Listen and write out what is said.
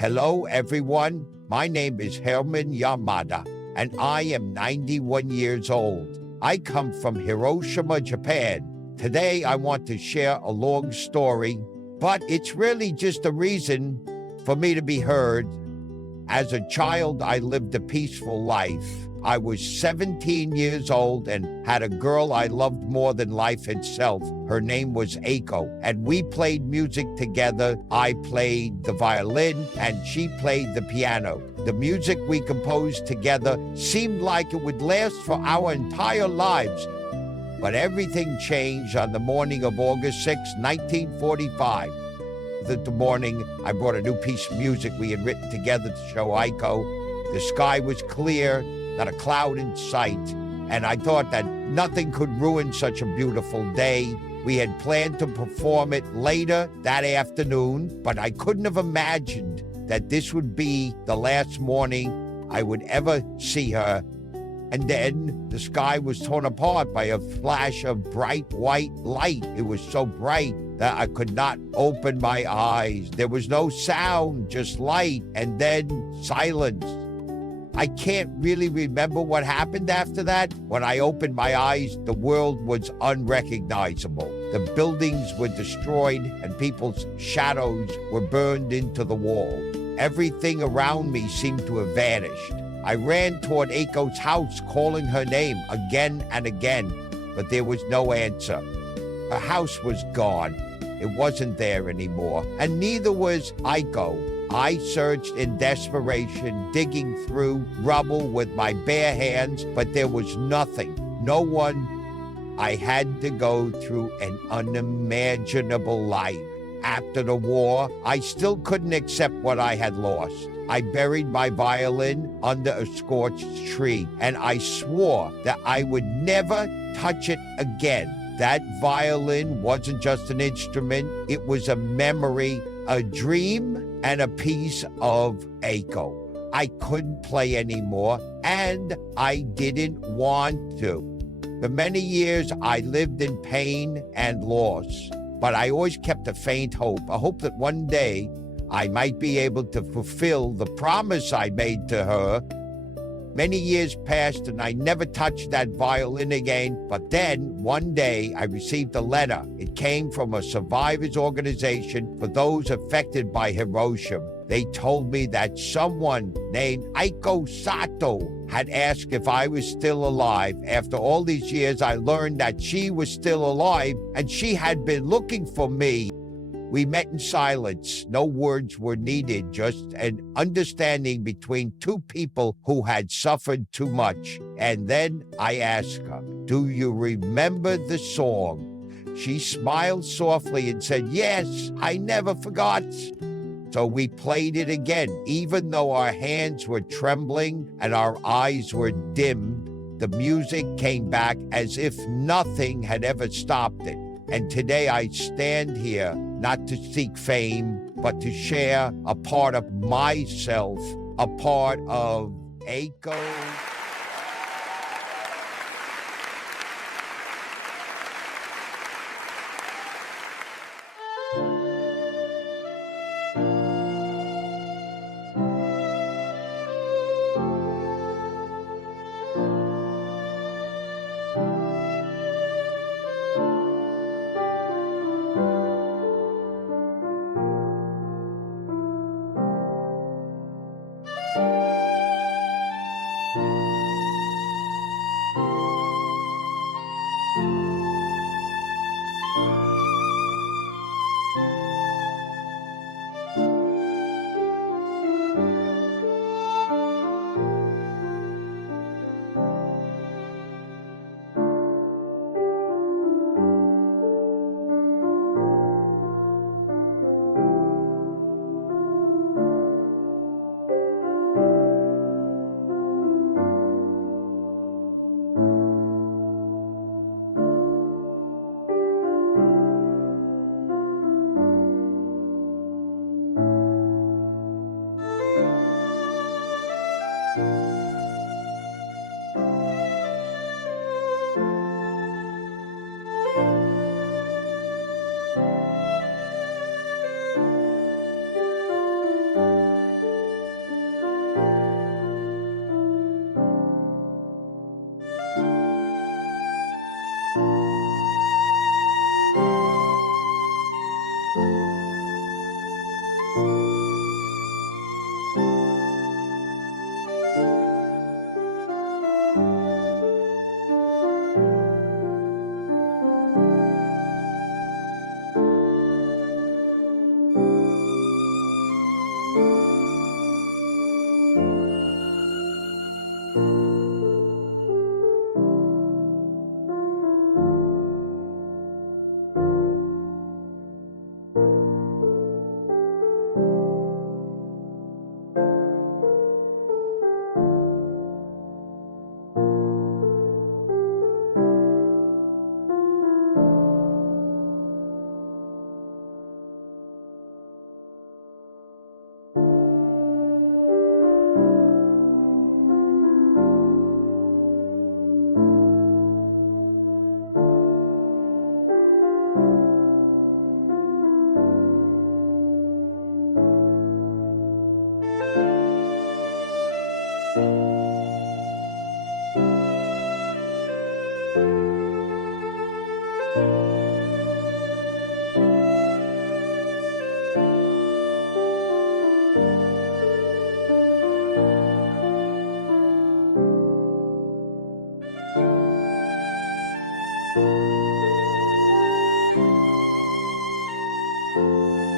Hello, everyone. My name is Herman Yamada, and I am 91 years old. I come from Hiroshima, Japan. Today, I want to share a long story, but it's really just a reason for me to be heard. As a child, I lived a peaceful life. I was 17 years old and had a girl I loved more than life itself. Her name was Aiko, and we played music together. I played the violin, and she played the piano. The music we composed together seemed like it would last for our entire lives. But everything changed on the morning of August 6, 1945. The morning, I brought a new piece of music we had written together to show Aiko. The sky was clear, not a cloud in sight, and I thought that nothing could ruin such a beautiful day. We had planned to perform it later that afternoon, but I couldn't have imagined that this would be the last morning I would ever see her. And then the sky was torn apart by a flash of bright white light. It was so bright that I could not open my eyes. There was no sound, just light, and then silence. I can't really remember what happened after that. When I opened my eyes, the world was unrecognizable. The buildings were destroyed and people's shadows were burned into the wall. Everything around me seemed to have vanished. I ran toward Aiko's house, calling her name again and again, but there was no answer. Her house was gone. It wasn't there anymore, and neither was Aiko. I searched in desperation, digging through rubble with my bare hands, but there was nothing, no one. I had to go through an unimaginable life. After the war, I still couldn't accept what I had lost. I buried my violin under a scorched tree, and I swore that I would never touch it again. That violin wasn't just an instrument, it was a memory, a dream, and a piece of Aiko. I couldn't play anymore, and I didn't want to. For many years, I lived in pain and loss, but I always kept a faint hope, a hope that one day I might be able to fulfill the promise I made to her. Many years passed and I never touched that violin again, but then one day I received a letter. It came from a survivors organization for those affected by Hiroshima. They told me that someone named Aiko Sato had asked if I was still alive. After all these years, I learned that she was still alive and she had been looking for me. We met in silence. No words were needed, just an understanding between two people who had suffered too much. And then I asked her, "Do you remember the song?" She smiled softly and said, "Yes, I never forgot." So we played it again. Even though our hands were trembling and our eyes were dimmed, the music came back as if nothing had ever stopped it. And today I stand here not to seek fame, but to share a part of myself, a part of Aiko. you.